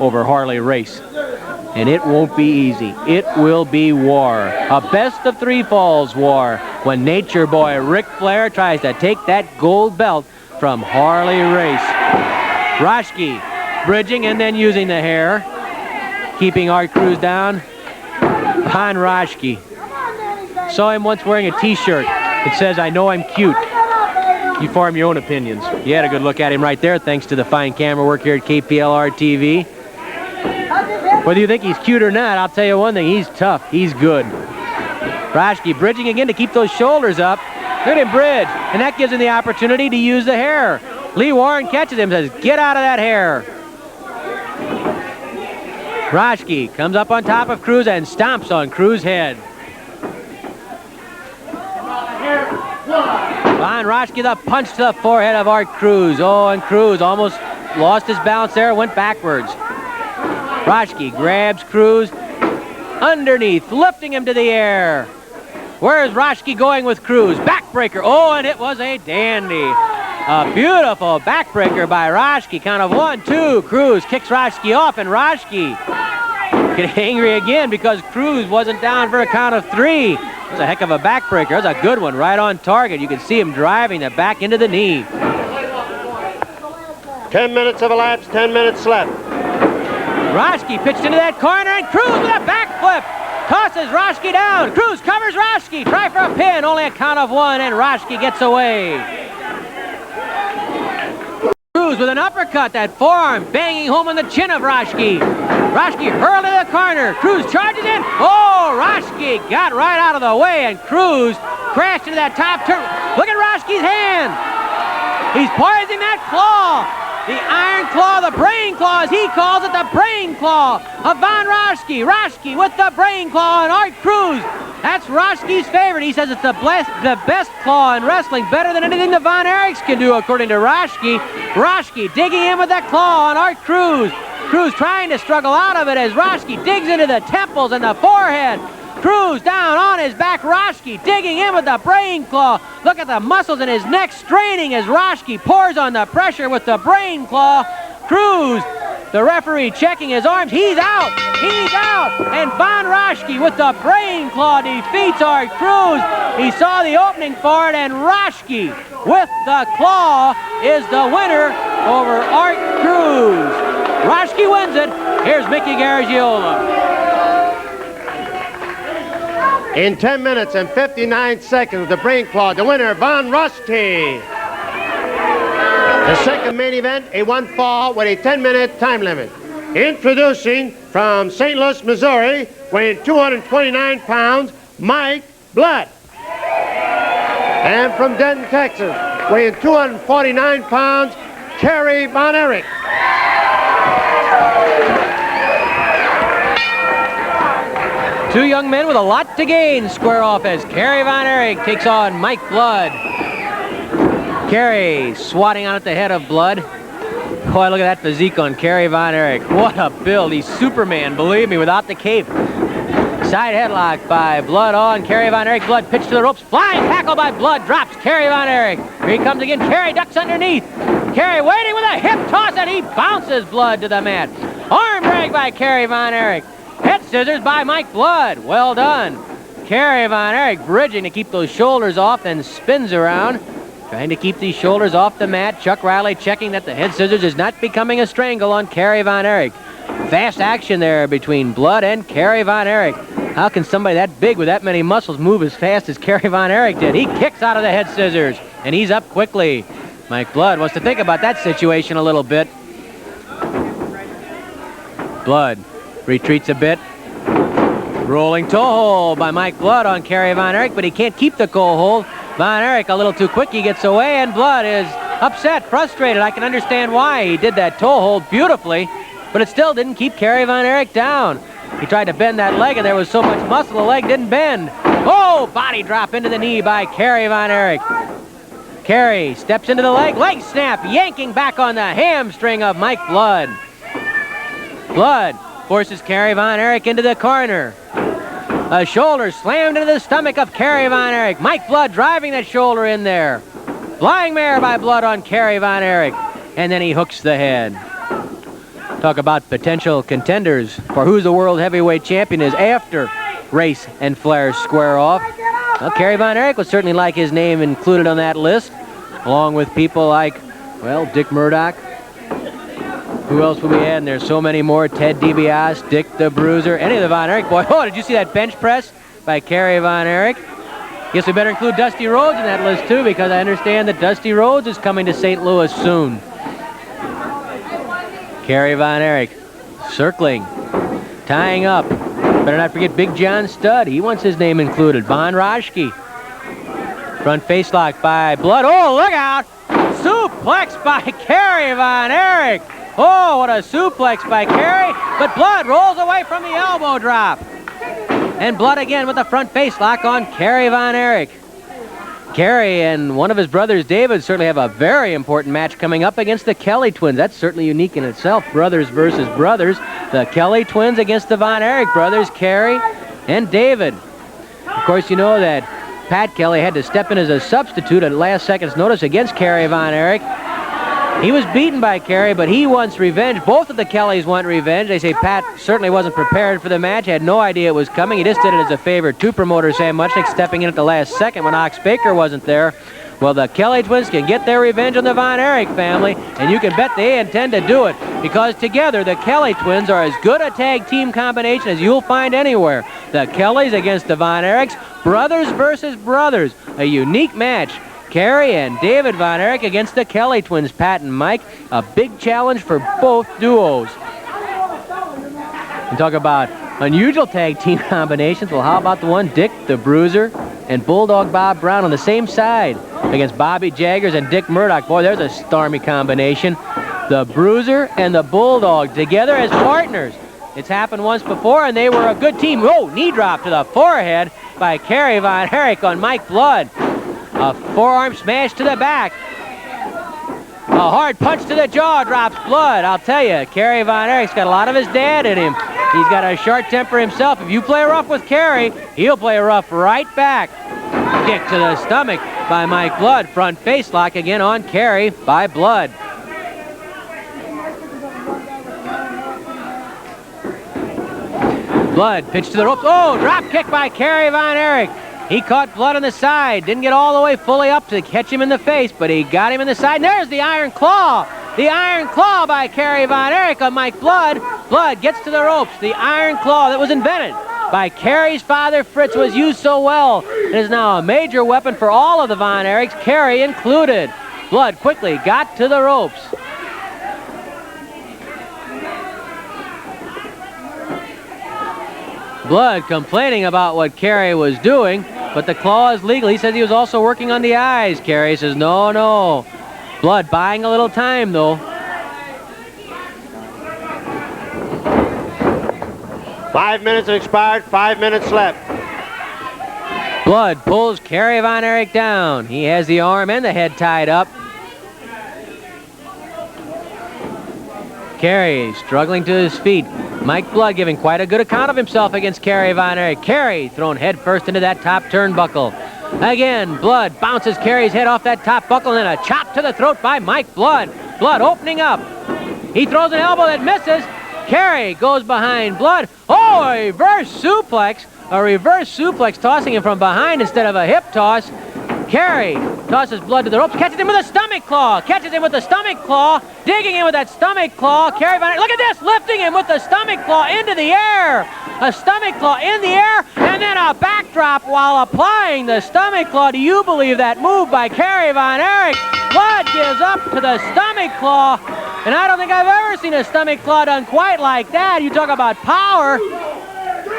over Harley Race. And it won't be easy. It will be war. A best of 3 falls war when Nature Boy Ric Flair tries to take that gold belt from Harley Race. Raschke bridging and then using the hair, keeping Art Cruz down. Von Raschke. Saw him once wearing a t-shirt that says, "I know I'm cute." You form your own opinions. You had a good look at him right there, thanks to the fine camera work here at KPLR TV. Whether you think he's cute or not, I'll tell you one thing, he's tough, he's good. Raschke bridging again to keep those shoulders up. Look at him bridge, and that gives him the opportunity to use the hair. Lee Warren catches him, says, "Get out of that hair." Raschke comes up on top of Cruz and stomps on Cruz's head. Von Raschke, the punch to the forehead of Art Cruz. Oh, and Cruz almost lost his balance there, went backwards. Raschke grabs Cruz underneath, lifting him to the air. Where is Raschke going with Cruz? Backbreaker. Oh, and it was a dandy. A beautiful backbreaker by Raschke. Count of 1, 2. Cruz kicks Raschke off, and Raschke get angry again because Cruz wasn't down for a count of 3. That's a heck of a backbreaker. That's a good one, right on target. You can see him driving the back into the knee. 10 minutes have elapsed, 10 minutes left. Raschke pitched into that corner, and Cruz with a backflip tosses Raschke down. Cruz covers Raschke. Try for a pin. Only a count of 1, and Raschke gets away. Cruz with an uppercut, that forearm banging home on the chin of Raschke. Raschke hurled into the corner. Cruz charges in. Oh, Raschke got right out of the way, and Cruz crashed into that top turn. Look at Raschke's hand. He's poising that claw. The iron claw, the brain claw, as he calls it, the brain claw of Von Raschke. Raschke with the brain claw, and Art Cruz. That's Raschke's favorite. He says it's the best claw in wrestling, better than anything the Von Erichs can do, according to Raschke. Raschke digging in with that claw on Art Cruz. Cruz trying to struggle out of it as Raschke digs into the temples and the forehead. Cruz down on his back. Raschke digging in with the brain claw. Look at the muscles in his neck straining as Raschke pours on the pressure with the brain claw. Cruz, the referee checking his arms. He's out. He's out. And Von Raschke with the brain claw defeats Art Cruz. He saw the opening for it, and Raschke with the claw is the winner over Art Cruz. Raschke wins it. Here's Mickey Garagiola. In 10 minutes and 59 seconds with the brain claw, the winner, Von Raschke. The second main event, a 1 fall with a 10-minute time limit. Introducing from St. Louis, Missouri, weighing 229 pounds, Mike Blood. And from Denton, Texas, weighing 249 pounds, Kerry Von Erich. Two young men with a lot to gain square off as Kerry Von Erich takes on Mike Blood. Kerry swatting on at the head of Blood. Boy, look at that physique on Kerry Von Erich. What a build. He's Superman, believe me, without the cape. Side headlock by Blood on Kerry Von Erich. Blood pitched to the ropes. Flying tackle by Blood. Drops Kerry Von Erich. Here he comes again. Kerry ducks underneath. Kerry waiting with a hip toss, and he bounces Blood to the mat. Arm drag by Kerry Von Erich. Head scissors by Mike Blood. Well done. Kerry Von Erich bridging to keep those shoulders off, then spins around. Trying to keep these shoulders off the mat. Chuck Riley checking that the head scissors is not becoming a strangle on Kerry Von Erich. Fast action there between Blood and Kerry Von Erich. How can somebody that big with that many muscles move as fast as Kerry Von Erich did? He kicks out of the head scissors, and he's up quickly. Mike Blood wants to think about that situation a little bit. Blood retreats a bit. Rolling toe hold by Mike Blood on Kerry Von Erich, but he can't keep the toe hold. Von Erich a little too quick. He gets away, and Blood is upset, frustrated. I can understand why. He did that toe hold beautifully, but it still didn't keep Kerry Von Erich down. He tried to bend that leg, and there was so much muscle, the leg didn't bend. Oh, body drop into the knee by Kerry Von Erich. Kerry steps into the leg snap, yanking back on the hamstring of Mike Blood. Blood forces Kerry Von Erich into the corner. A shoulder slammed into the stomach of Kerry Von Erich. Mike Blood driving that shoulder in there. Flying mare by Blood on Kerry Von Erich. And then he hooks the head. Talk about potential contenders for who the world heavyweight champion is after Race and Flair square off. Well, Kerry Von Erich would certainly like his name included on that list, along with people like, well, Dick Murdoch. Who else would we add? And there's so many more. Ted DiBiase, Dick the Bruiser, any of the Von Erich boys. Oh, did you see that bench press by Kerry Von Erich? Guess we better include Dusty Rhodes in that list too, because I understand that Dusty Rhodes is coming to St. Louis soon. Kerry Von Erich circling, tying up. Better not forget Big John Studd. He wants his name included. Von Raschke. Front face lock by Blood. Oh, look out! Suplex by Kerry Von Erich. Oh, what a suplex by Kerry. But Blood rolls away from the elbow drop. And Blood again with the front face lock on Kerry Von Erich. Kerry and one of his brothers, David, certainly have a very important match coming up against the Kelly twins. That's certainly unique in itself. Brothers versus brothers. The Kelly twins against the Von Erich brothers, Kerry and David. Of course, you know that Pat Kelly had to step in as a substitute at last second's notice against Kerry Von Erich. He was beaten by Kerry, but he wants revenge. Both of the Kellys want revenge. They say Pat certainly wasn't prepared for the match, had no idea it was coming. He just did it as a favor to promoter Sam Muchnick, stepping in at the last second when Ox Baker wasn't there. Well, the Kelly twins can get their revenge on the Von Erich family, and you can bet they intend to do it, because together the Kelly twins are as good a tag team combination as you'll find anywhere. The Kellys against the Von Erichs, brothers versus brothers, a unique match. Kerry and David Von Erich against the Kelly twins, Pat and Mike. A big challenge for both duos. And talk about unusual tag team combinations. Well, how about the one Dick the Bruiser and Bulldog Bob Brown on the same side against Bobby Jaggers and Dick Murdoch? Boy, there's a stormy combination. The Bruiser and the Bulldog together as partners. It's happened once before, and they were a good team. Oh, knee drop to the forehead by Kerry Von Erich on Mike Blood. A forearm smash to the back. A hard punch to the jaw drops Blood. I'll tell you, Kerry Von Erich's got a lot of his dad in him. He's got a short temper himself. If you play rough with Kerry, he'll play rough right back. Kick to the stomach by Mike Blood. Front face lock again on Kerry by Blood. Blood pitch to the ropes. Oh, drop kick by Kerry Von Erich. He caught Blood on the side. Didn't get all the way fully up to catch him in the face, but he got him in the side. And there's the Iron Claw. The Iron Claw by Kerry Von Erich on Mike Blood. Blood gets to the ropes. The Iron Claw that was invented by Kerry's father, Fritz, was used so well. It is now a major weapon for all of the Von Erichs, Kerry included. Blood quickly got to the ropes. Blood complaining about what Kerry was doing, but the claw is legal. He says he was also working on the eyes. Kerry says, no, no. Blood buying a little time, though. 5 minutes have expired, 5 minutes left. Blood pulls Kerry Von Erich down. He has the arm and the head tied up. Kerry struggling to his feet. Mike Blood giving quite a good account of himself against Kerry Von Erich. Kerry thrown head first into that top turnbuckle. Again, Blood bounces Kerry's head off that top buckle and then a chop to the throat by Mike Blood. Blood opening up. He throws an elbow that misses. Kerry goes behind Blood. Oh, a reverse suplex. A reverse suplex tossing him from behind instead of a hip toss. Kerry tosses Blood to the ropes, catches him with a stomach claw, digging in with that stomach claw. Kerry Von Erich, look at this, lifting him with the stomach claw into the air. A stomach claw in the air, and then a backdrop while applying the stomach claw. Do you believe that move by Kerry Von Erich? Blood gives up to the stomach claw, and I don't think I've ever seen a stomach claw done quite like that. You talk about power.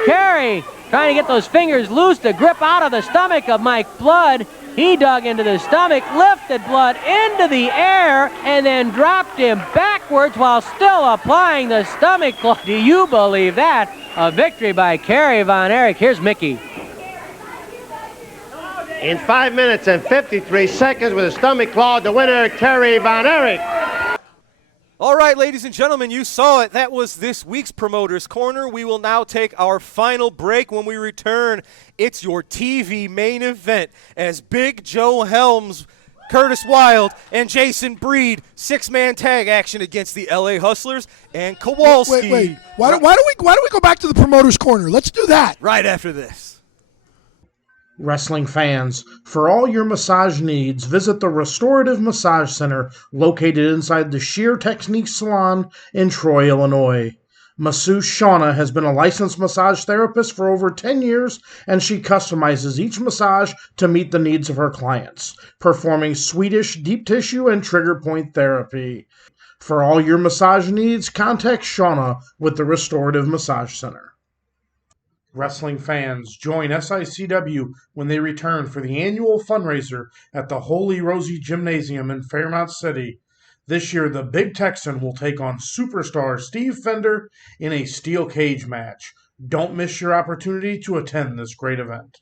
Kerry trying to get those fingers loose to grip out of the stomach of Mike Blood. He dug into the stomach, lifted Blood into the air, and then dropped him backwards while still applying the stomach claw. Do you believe that? A victory by Kerry Von Erich. Here's Mickey. In 5 minutes and 53 seconds with a stomach claw, the winner, Kerry Von Erich. All right, ladies and gentlemen, you saw it. That was this week's Promoter's Corner. We will now take our final break. When we return, it's your TV main event as Big Joe Helms, Curtis Wilde, and Jason Breed, six-man tag action against the LA Hustlers and Kowalski. Wait. Why don't we go back to the Promoter's Corner? Let's do that. Right after this. Wrestling fans, for all your massage needs, visit the Restorative Massage Center located inside the Sheer Technique Salon in Troy, Illinois. Masseuse Shauna has been a licensed massage therapist for over 10 years, and she customizes each massage to meet the needs of her clients, performing Swedish deep tissue and trigger point therapy. For all your massage needs, contact Shauna with the Restorative Massage Center. Wrestling fans, join SICW when they return for the annual fundraiser at the Holy Rosie Gymnasium in Fairmount City. This year, the Big Texan will take on superstar Steve Fender in a steel cage match. Don't miss your opportunity to attend this great event.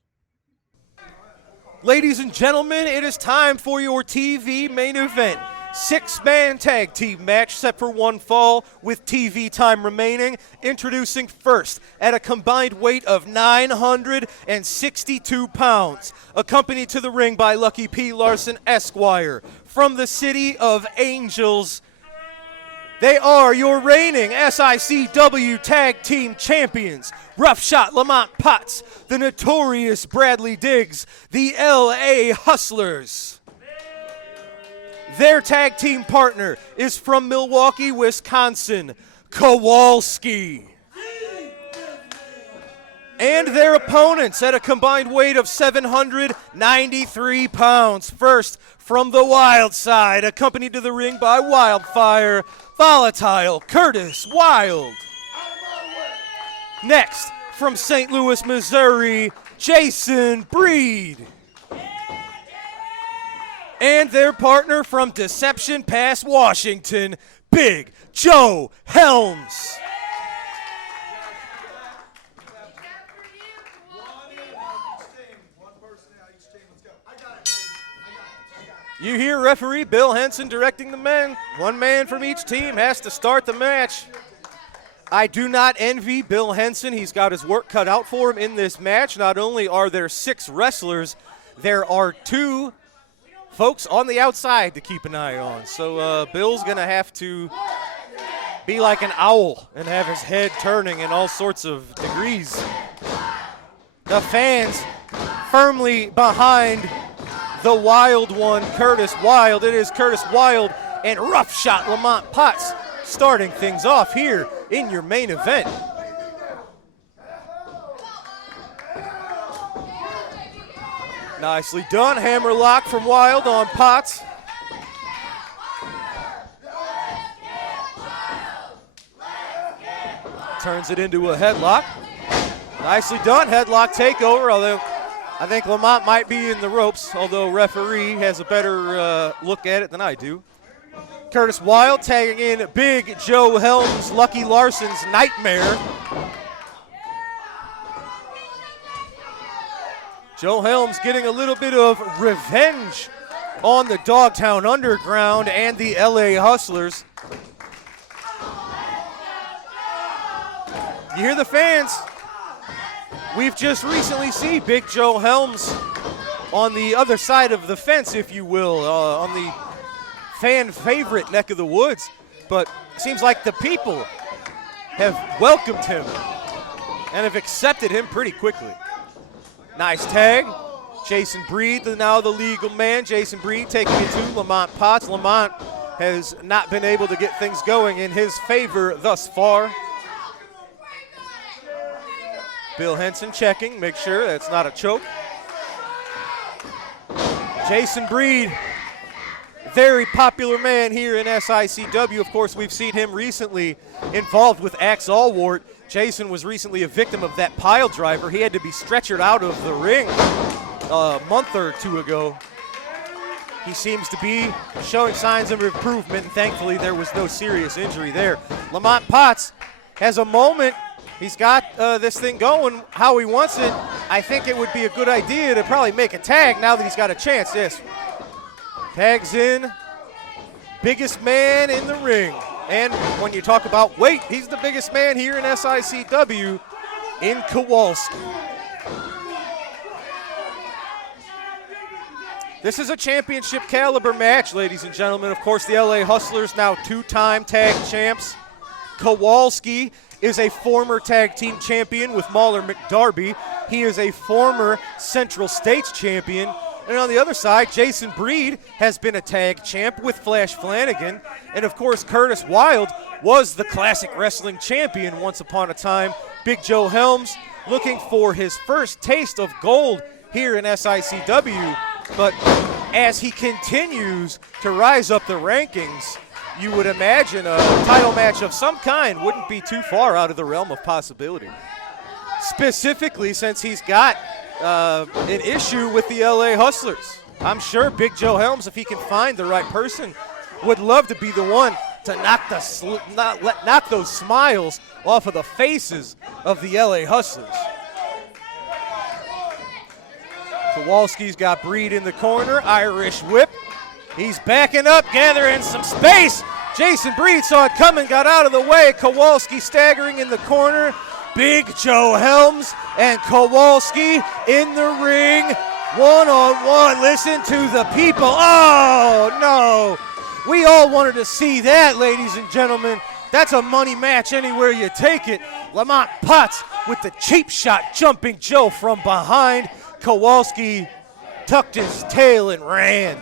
Ladies and gentlemen, it is time for your TV main event. Six-man tag team match set for one fall with TV time remaining. Introducing first at a combined weight of 962 pounds. Accompanied to the ring by Lucky P. Larson Esquire. From the City of Angels, they are your reigning SICW Tag Team Champions. Rough Shot Lamont Potts, the notorious Bradley Diggs, the LA Hustlers. Their tag team partner is from Milwaukee, Wisconsin, Kowalski. And their opponents at a combined weight of 793 pounds. First, from the Wild side, accompanied to the ring by Wildfire, Volatile Curtis Wilde. Next, from St. Louis, Missouri, Jason Breed. And their partner from Deception Pass, Washington, Big Joe Helms. You hear referee Bill Henson directing the men. One man from each team has to start the match. I do not envy Bill Henson. He's got his work cut out for him in this match. Not only are there 6 wrestlers, there are 2 folks on the outside to keep an eye on. So Bill's going to have to be like an owl and have his head turning in all sorts of degrees. The fans firmly behind the wild one, Curtis Wilde. It is Curtis Wilde and Rough Shot Lamont Potts starting things off here in your main event. Nicely done. Hammerlock from Wilde on Potts. Turns it into a headlock. Nicely done. Headlock takeover, although I think Lamont might be in the ropes, although referee has a better look at it than I do. Curtis Wilde tagging in Big Joe Helms, Lucky Larson's Nightmare. Joe Helms getting a little bit of revenge on the Dogtown Underground and the LA Hustlers. You hear the fans. We've just recently seen Big Joe Helms on the other side of the fence, if you will, on the fan favorite neck of the woods. But it seems like the people have welcomed him and have accepted him pretty quickly. Nice tag. Jason Breed, now the legal man. Jason Breed taking it to Lamont Potts. Lamont has not been able to get things going in his favor thus far. Bill Henson checking, make sure that's not a choke. Jason Breed, very popular man here in SICW. Of course, we've seen him recently involved with Axe Allwart. Jason was recently a victim of that pile driver. He had to be stretchered out of the ring a month or two ago. He seems to be showing signs of improvement, and thankfully there was no serious injury there. Lamont Potts has a moment. He's got this thing going how he wants it. I think it would be a good idea to probably make a tag now that he's got a chance. Yes. Tags in. Biggest man in the ring. And when you talk about weight, he's the biggest man here in SICW in Kowalski. This is a championship caliber match, ladies and gentlemen. Of course, the LA Hustlers now two-time tag champs. Kowalski is a former tag team champion with Mauler McDarby. He is a former Central States champion. And on the other side, Jason Breed has been a tag champ with Flash Flanagan. And of course, Curtis Wilde was the classic wrestling champion once upon a time. Big Joe Helms looking for his first taste of gold here in SICW. But as he continues to rise up the rankings, you would imagine a title match of some kind wouldn't be too far out of the realm of possibility. Specifically since he's got an issue with the LA Hustlers. I'm sure Big Joe Helms, if he can find the right person, would love to be the one to knock those smiles off of the faces of the LA Hustlers. Kowalski's got Breed in the corner, Irish whip. He's backing up, gathering some space. Jason Breed saw it coming, got out of the way. Kowalski staggering in the corner. Big Joe Helms and Kowalski in the ring, one-on-one. Listen to the people. Oh, no. We all wanted to see that, ladies and gentlemen. That's a money match anywhere you take it. Lamont Potts with the cheap shot, jumping Joe from behind. Kowalski tucked his tail and ran.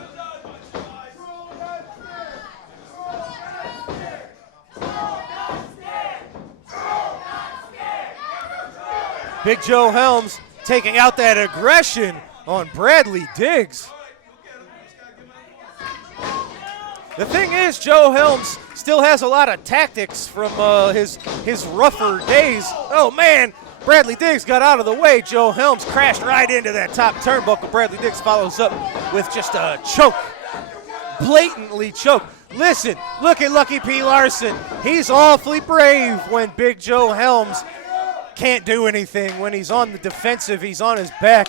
Big Joe Helms taking out that aggression on Bradley Diggs. The thing is, Joe Helms still has a lot of tactics from his rougher days. Oh, man. Bradley Diggs got out of the way. Joe Helms crashed right into that top turnbuckle. Bradley Diggs follows up with just a choke. Blatantly choke. Listen, look at Lucky P. Larson. He's awfully brave when Big Joe Helms can't do anything. When he's on the defensive, he's on his back.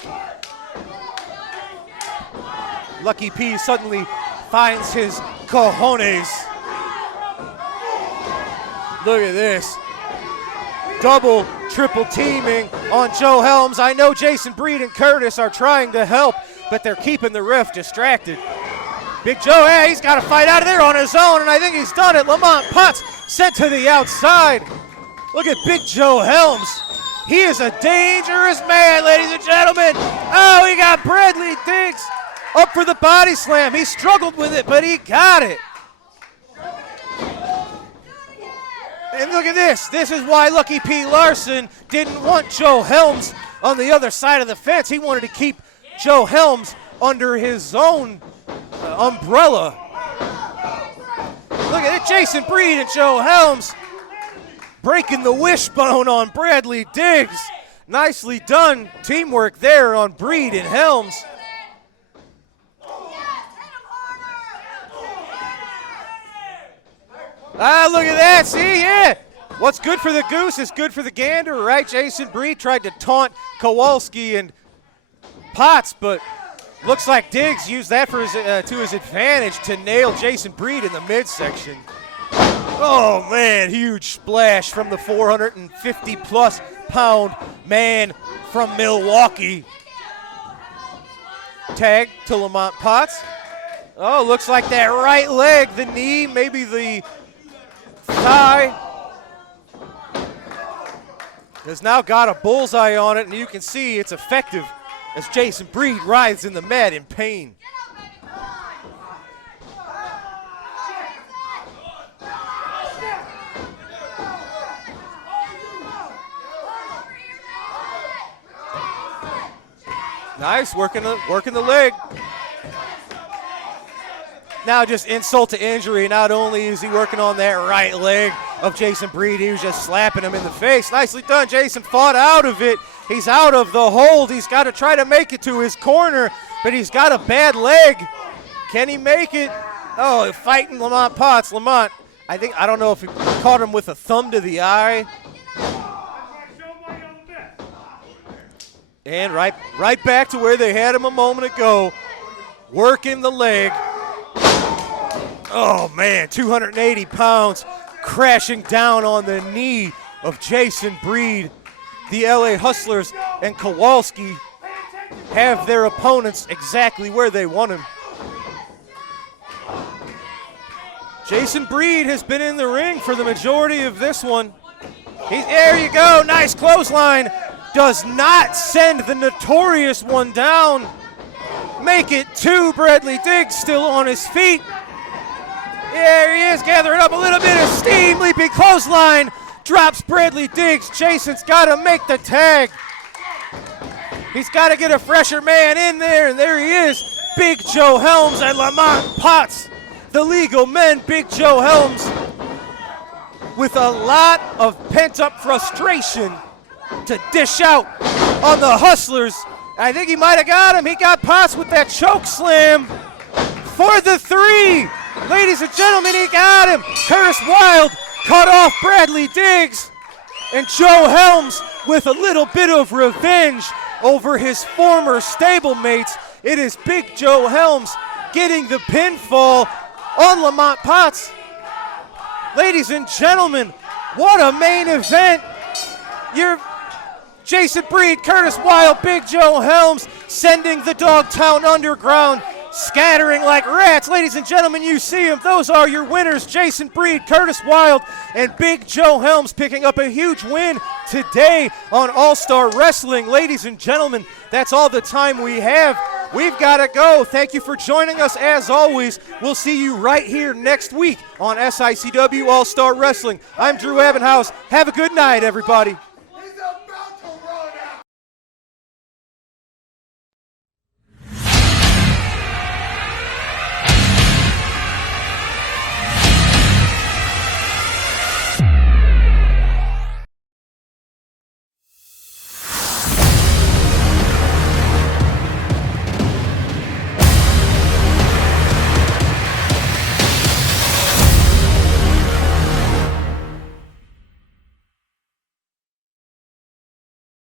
Lucky P suddenly finds his cojones. Look at this. Double, triple teaming on Joe Helms. I know Jason Breed and Curtis are trying to help, but they're keeping the ref distracted. Big Joe, hey, he's got to fight out of there on his own, and I think he's done it. Lamont Potts sent to the outside. Look at Big Joe Helms. He is a dangerous man, ladies and gentlemen. Oh, he got Bradley Diggs up for the body slam. He struggled with it, but he got it. And look at this. This is why Lucky P. Larson didn't want Joe Helms on the other side of the fence. He wanted to keep Joe Helms under his own umbrella. Look at it. Jason Breed and Joe Helms breaking the wishbone on Bradley Diggs. Nicely done teamwork there on Breed and Helms. Ah, look at that. See, yeah. What's good for the goose is good for the gander, right? Jason Breed tried to taunt Kowalski, and Potts, but looks like Diggs used that for to his advantage to nail Jason Breed in the midsection. Oh, man, huge splash from the 450-plus pound man from Milwaukee. Tag to Lamont Potts. Oh, looks like that right leg, the knee, maybe the thigh, has now got a bullseye on it, and you can see it's effective as Jason Breed writhes in the mat in pain. Nice, working the leg. Now just insult to injury. Not only is he working on that right leg of Jason Breed, he was just slapping him in the face. Nicely done. Jason fought out of it. He's out of the hold. He's got to try to make it to his corner, but he's got a bad leg. Can he make it? Oh, fighting Lamont Potts. Lamont, I don't know if he caught him with a thumb to the eye. And right back to where they had him a moment ago, working the leg. Oh, man, 280 pounds crashing down on the knee of Jason Breed. The LA Hustlers and Kowalski have their opponents exactly where they want him. Jason Breed has been in the ring for the majority of this one. There you go, nice clothesline. Does not send the Notorious one down. Make it two. Bradley Diggs still on his feet. There he is, gathering up a little bit of steam. Leaping clothesline. Drops Bradley Diggs. Jason's got to make the tag. He's got to get a fresher man in there, and there he is. Big Joe Helms and Lamont Potts. The legal men, Big Joe Helms, with a lot of pent-up frustration to dish out on the Hustlers. I think he might have got him. He got Potts with that choke slam for the 3. Ladies and gentlemen, he got him. Curtis Wild cut off Bradley Diggs. And Joe Helms with a little bit of revenge over his former stablemates. It is Big Joe Helms getting the pinfall on Lamont Potts. Ladies and gentlemen, what a main event. You're Jason Breed, Curtis Wild, Big Joe Helms sending the Dogtown Underground scattering like rats. Ladies and gentlemen, you see them. Those are your winners, Jason Breed, Curtis Wild, and Big Joe Helms picking up a huge win today on All-Star Wrestling. Ladies and gentlemen, that's all the time we have. We've got to go. Thank you for joining us as always. We'll see you right here next week on SICW All-Star Wrestling. I'm Drew Ebenhouse. Have a good night, everybody.